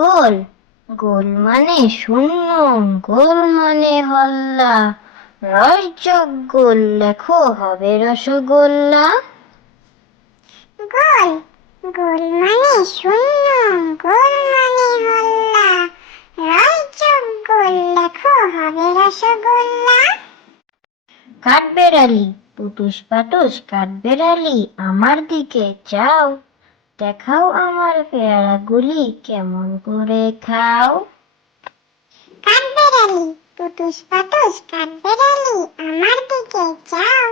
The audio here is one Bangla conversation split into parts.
গোল গোল মানে শূন্য, গোল মানে হল্লা, রসযোগ গোল লেখো হবে রসগোল্লা। গোল গোল মানে শূন্য, গোল মানে হল্লা, রসযোগ গোল লেখো হবে রসগোল্লা। কাঠবেড়ালি পুটুস পাটুস কাঠবেড়ালি আমার দিকে চাও, দেখাও আমার পেয়ারাগুলি কেমন করে খাও। কাঠবেড়ালি পুটুস পাটুস কাঠবেড়ালি আমার দিকে চাও,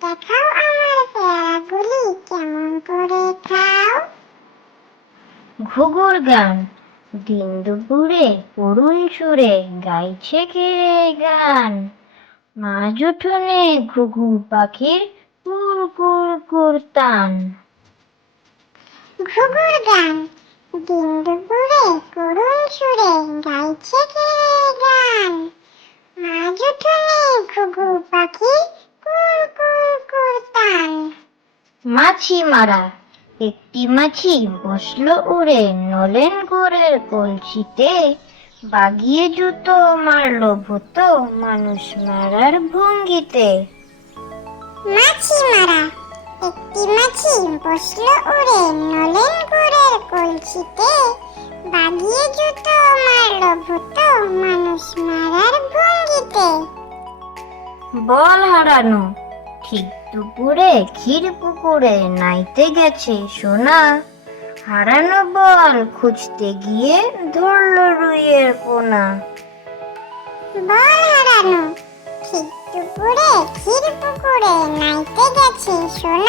দেখাও আমার পেয়ারাগুলি কেমন করে খাও। ঘুঘুর গান দিন দুপুরে করুণ সুরে গাইছে কে গান, মাঝ উঠোনে ঘুঘু পাখির কুর কুর কুর তান। ঘুঘুর গান দিন দুপুরে করুণ সুরে গাইছে কে গান, মাঝ উঠোনে ঘুঘু পাখি কুর কুর কুর তান। মাছি মারা একটি মাছি বসলো উড়ে নলেন গুড়ের কলসিতে, বাগিয়ে জুতো মারলো ভূত মানুষ মারার ভঙ্গিতে। মাছি মারা একটি মাছি বসলো উড়ে নলেন গুড়ের কলসিতে, বাগিয়ে জুতো মারলো ভূত মানুষ মারার ভঙ্গিতে। বল হারানো ঠিক দুপুরে ক্ষীর পুকুরে নাইতে গেছে সোনা, হারানো বল খুঁজতে গিয়ে ধরল রুইয়ের পোনা। বল হারানো ঠিক দুপুরে ক্ষীর পুকুরে নাইতে গেছে সোনা,